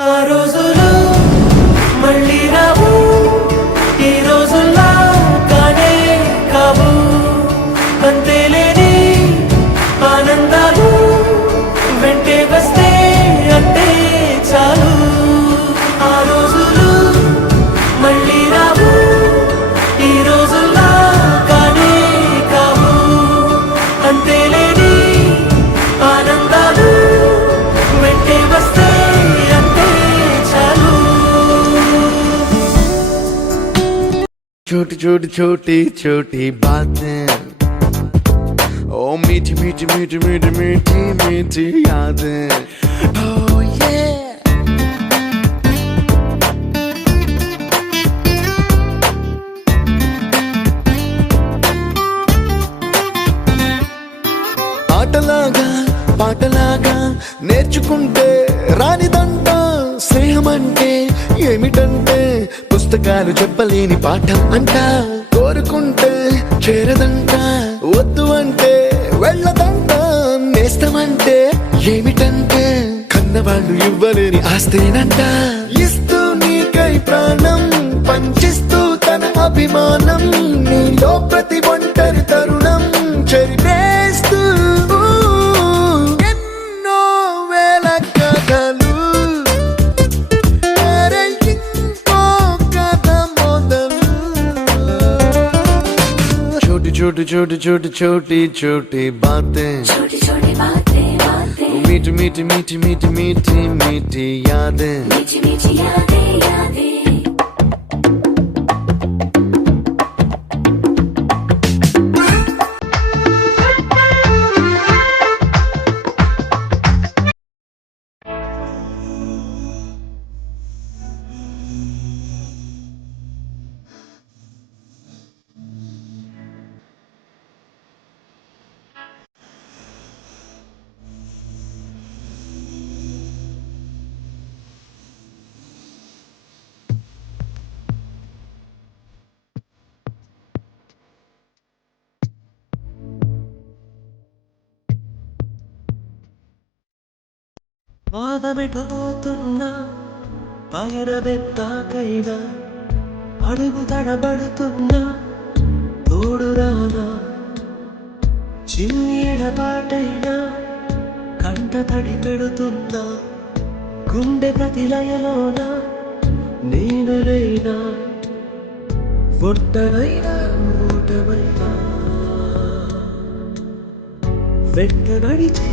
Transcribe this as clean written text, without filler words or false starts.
ఆ రోజులు మళ్ళీ రావు, ఈ రోజుల్లా కానే కావు. అంతేలేని ఆనందాలు వెంటే వస్తే అంతే చాలు. ఆ రోజులు మళ్ళీ రావు, ఈ రోజుల్లా కానే కావు. అంతేలేని ఆనందాలు వెంటే వస్తే అంతే చాలు. छोटी छोटी छोटी छोटी बातें, ओ मीठी मीठी मीठी मीठी मीठी मीठी यादें. Oh yeah. ఆటలాగా పాటలాగా నేర్చుకుంటే రానిదంట స్నేహమంటే ఏమిటంటే పుస్తకాలు చెప్పలేని పాఠం అంట. కోరుకుంటే చేరదంట, వద్దు అంటే వెళ్ళదంట. నేస్తమంటే ఏమిటంటే కన్నవాళ్ళు ఇవ్వలేని ఆస్తేనంట. ఇస్తూ నీకై ప్రాణం పంచిస్తూ తన అభిమానం, నీలో ప్రతి ఒంటరి తరుణం చెరిపేస్తూ ఎన్నో వేల కథలు. అరే ఇంకో కథ మొదలు. छोटी छोटी छोटी छोटी छोटी छोटी बातें, छोटी छोटी बातें बातें, मीठी मीठी मीठी मीठी मीठी मीठी यादें. मीठी मीठी यादें यादें. వాదమిటవుతున్నా పయనమెత్తాకైనా అడుగు తడబడుతున్నా తోడురానా. చిన్నీడ పాటైనా కంట తడి పెడుతున్నా, గుండె ప్రతిలయలోన నేను లేనా. ఒట్టనైనా ఊటమైనా వెంట నడిచే